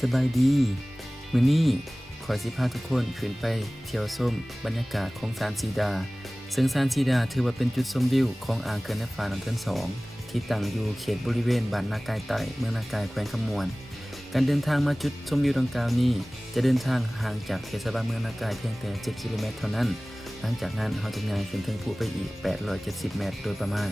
สบายดีมื้อนี้ขอยสิพาทุกคนขึ้นไปเที่ยวชมบรรยากาศของศาลสีดาซึ่งศาลสีดาถือว่าเป็นจุดชมวิวของอ่างเขื่อนแม่ฟ้าลำเพิ่น2ที่ตั้งอยู่เขตบริเวณบ้านนากายใต้เมืองนากายแขวงคำมวนการเดินทางมาจุดชมวิวดังกล่าวนี้จะเดินทางห่างจากเทศบาลเมืองนากายเพียงแต่7กิโลเมตรเท่านั้นหลังจากนั้นเราจะย่างขึ้นถึงภูไปอีก870เมตรโดยประมาณ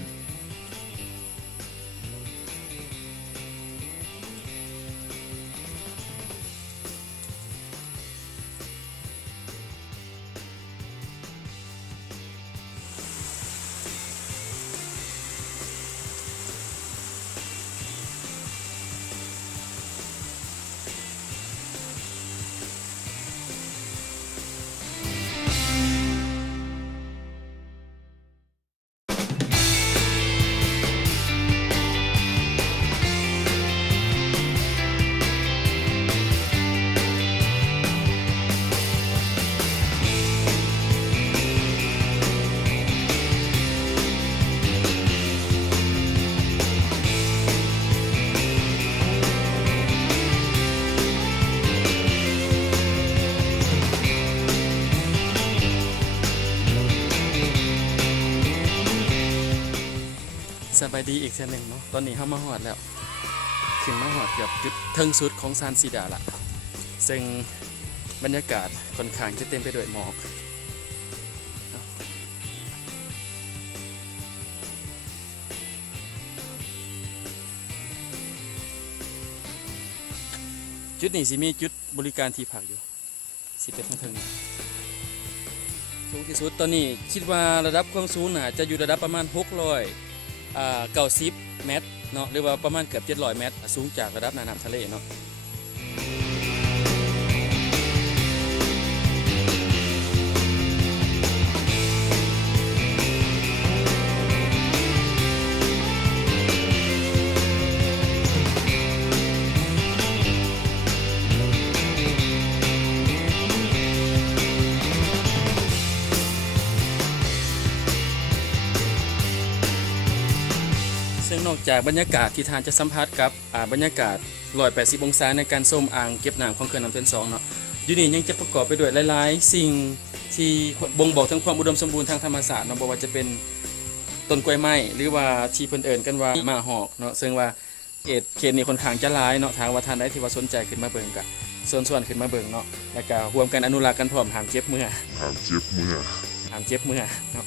สบายดีอีกเช่นหนึ่งเนาะตอนนี้เรามาฮอดแล้วขึ้นมาฮอดเกือบจุดเทิงสุดของศาลสีดาละซึ่งบรรยากาศค่อนข้างจะเต็มไปด้วยหมอกจุดนี้สิมีจุดบริการที่พักอยู่สิเป็นทางสูงที่สุดตอนนี้คิดว่าระดับความสูงน่าจะอยู่ระดับประมาณ90 เมตรเนาะหรือว่าประมาณเกือบ700 เมตรสูงจากระดับน้ำทะเลเนาะซึ่งนอกจากบรรยากาศที่ทานจะสัมผัสกับบรรยากาศ180องศาในการชมอ่างเก็บน้ำของเขื่อนลำเพิ่น2เนาะอยู่นี่ยังจะประกอบไปด้วยหลายๆสิ่งที่บ่งบอกถึงความอุดมสมบูรณ์ทางธรรมศาสตร์เนาะบ่ว่าจะเป็นต้นกล้วยไม้หรือว่าที่เพิ่นเอิ้นกันว่าหมาหอกเนาะซึ่งว่าเขตนี้ค่อนข้างจะหลายเนาะทางว่าท่านใดที่ว่าสนใจขึ้นมาเบิ่งก็ส่วนขึ้นมาเบิ่งเนาะแล้วก็ร่วมกันอนุรักษ์กันพร้อมห้ามเจ็บเมื่อหามเจ็บเมื่อห้ามเจ็บเมื่อเนาะ